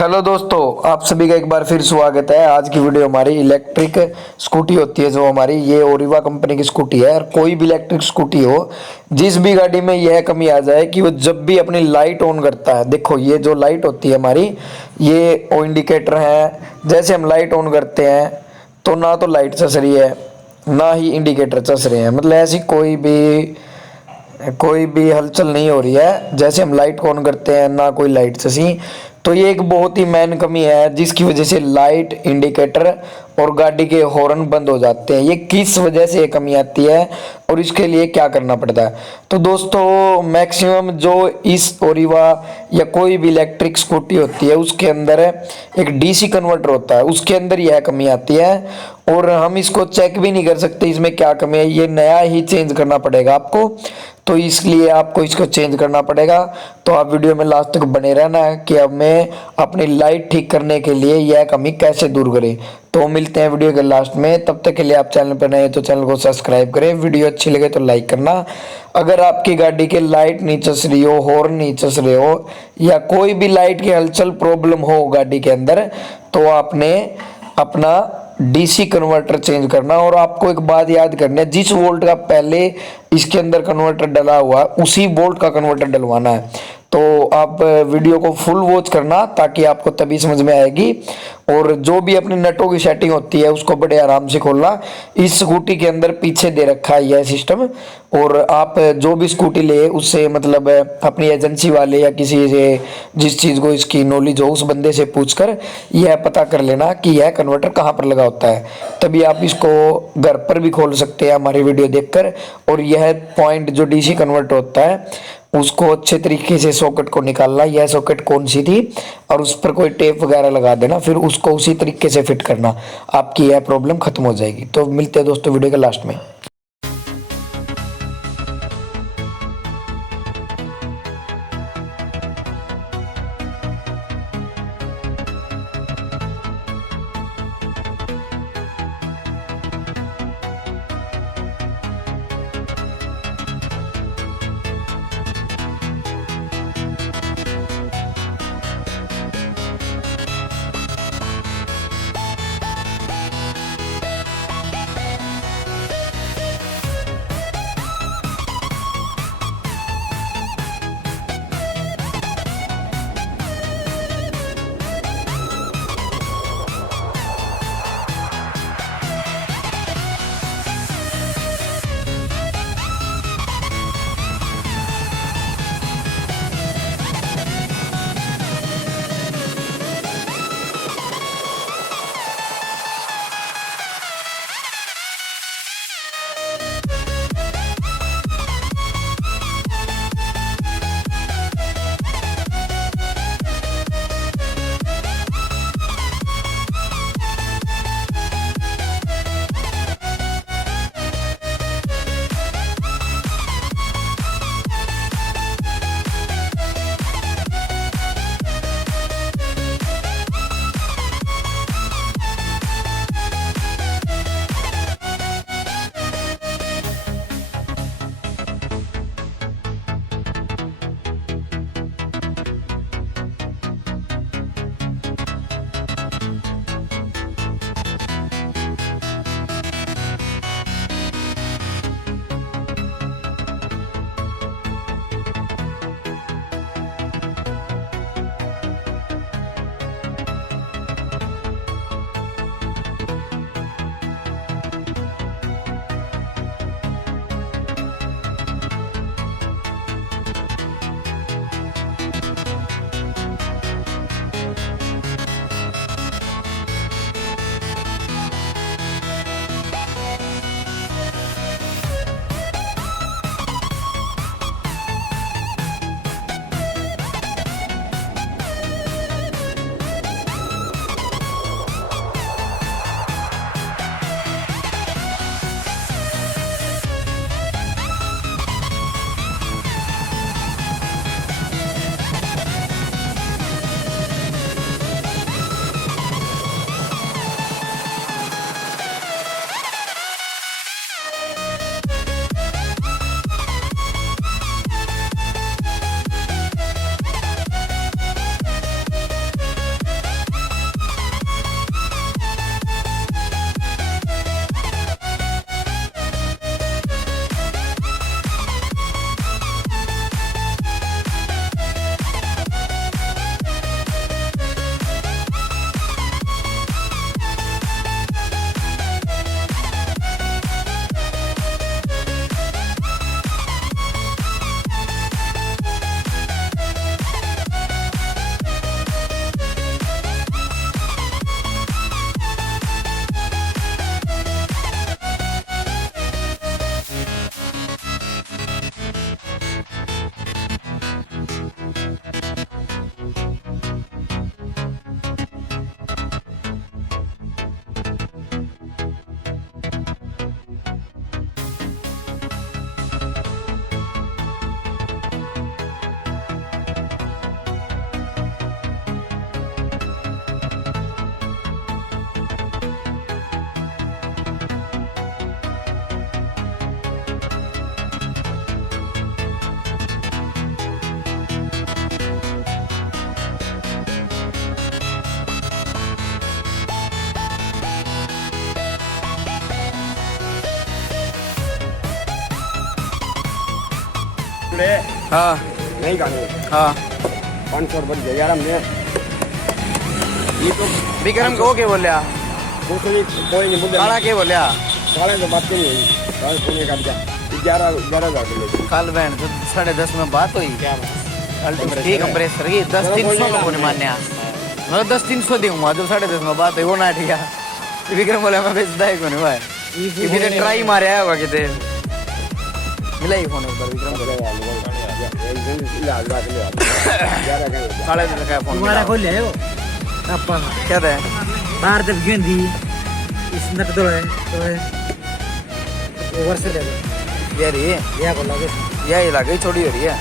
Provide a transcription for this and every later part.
Hello दोस्तों, आप सभी का एक बार फिर स्वागत है। आज की वीडियो हमारी इलेक्ट्रिक स्कूटी होती है जो हमारी ये ओरिवा कंपनी की स्कूटी है। और कोई भी इलेक्ट्रिक स्कूटी हो, जिस भी गाड़ी में यह कमी आ जाए कि वो जब भी अपनी लाइट ऑन करता है, देखो ये जो लाइट होती है हमारी, ये ओ इंडिकेटर है। जैसे हम लाइट ऑन करते हैं तो ना तो लाइट चस रही है ना ही इंडिकेटर चस रहे हैं, मतलब ऐसी कोई भी हलचल नहीं हो रही है। जैसे हम लाइट को ऑन करते हैं ना कोई लाइट चसी। तो ये एक बहुत ही मेन कमी है जिसकी वजह से लाइट, इंडिकेटर और गाड़ी के हॉर्न बंद हो जाते हैं। ये किस वजह से ये कमी आती है और इसके लिए क्या करना पड़ता है? तो दोस्तों, मैक्सिमम जो इस ओरिवा या कोई भी इलेक्ट्रिक स्कूटी होती है उसके अंदर एक डीसी कन्वर्टर होता है, उसके अंदर यह कमी आती है। और हम इसको चेक भी नहीं कर सकते इसमें क्या कमी है, ये नया ही चेंज करना पड़ेगा आपको। तो इसलिए आपको इसको चेंज करना पड़ेगा। तो आप वीडियो में लास्ट तक बने रहना है कि अब मैं अपनी लाइट ठीक करने के लिए यह कमी कैसे दूर करें। तो मिलते हैं वीडियो के लास्ट में। तब तक के लिए आप चैनल पर नए तो चैनल को सब्सक्राइब करें, वीडियो अच्छी लगे तो लाइक करना। अगर आपकी गाड़ी के लाइट नहीं चस रही हो, हॉर्न नहीं चस रहे हो या कोई भी लाइट की हलचल प्रॉब्लम हो गाड़ी के अंदर, तो आपने अपना डीसी कन्वर्टर चेंज करना। और आपको एक बात याद करनी है, जिस वोल्ट का पहले इसके अंदर कन्वर्टर डला हुआ उसी वोल्ट का कन्वर्टर डलवाना है। तो आप वीडियो को फुल वॉच करना ताकि आपको तभी समझ में आएगी। और जो भी अपनी नटों की सेटिंग होती है उसको बड़े आराम से खोलना। इस स्कूटी के अंदर पीछे दे रखा है यह सिस्टम। और आप जो भी स्कूटी ले उससे मतलब अपनी एजेंसी वाले या किसी से जिस चीज़ को इसकी नॉलेज हो उस बंदे से पूछकर यह पता कर लेना कि यह कन्वर्टर कहाँ पर लगा होता है। तभी आप इसको घर पर भी खोल सकते हैं हमारी वीडियो देखकर। और यह पॉइंट जो डीसी कन्वर्टर होता है उसको अच्छे तरीके से सॉकेट को निकालना, यह सॉकेट कौन सी थी, और उस पर कोई टेप वगैरह लगा देना, फिर उसको उसी तरीके से फिट करना। आपकी यह प्रॉब्लम खत्म हो जाएगी। तो मिलते हैं दोस्तों वीडियो के लास्ट में। बोले हाँ नहीं खाने हाँ 500 रुपये दे यार हमने ये तो विक्रम को क्या बोलिया कुछ नहीं कोई नहीं बोले काला क्या बोलिया साढ़े तो बात नहीं हुई साढ़े पुणे का बचा 11,000 कल बहन तो 10:30 में बात हुई क्या अल्टीमेटली कंप्रेसर की 10,300 में कोने मान्या मैं 10,300 दूंगा जो 10:30 में बात हुई वो ना ठीक है विक्रम बोला मैं बेचता है कौन हुआ है किसी ने ट्राई मारे आया होगा किते मिला ही फोन पर विक्रम बोले साढ़े 10 का फोन तुम्हारा खोल ले वो apa क्या था बाहर जब गेंदी इसमें तो है ओवर से ले ये रही है या बोला के यह इलाके छोड़ी हो रही है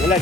मिला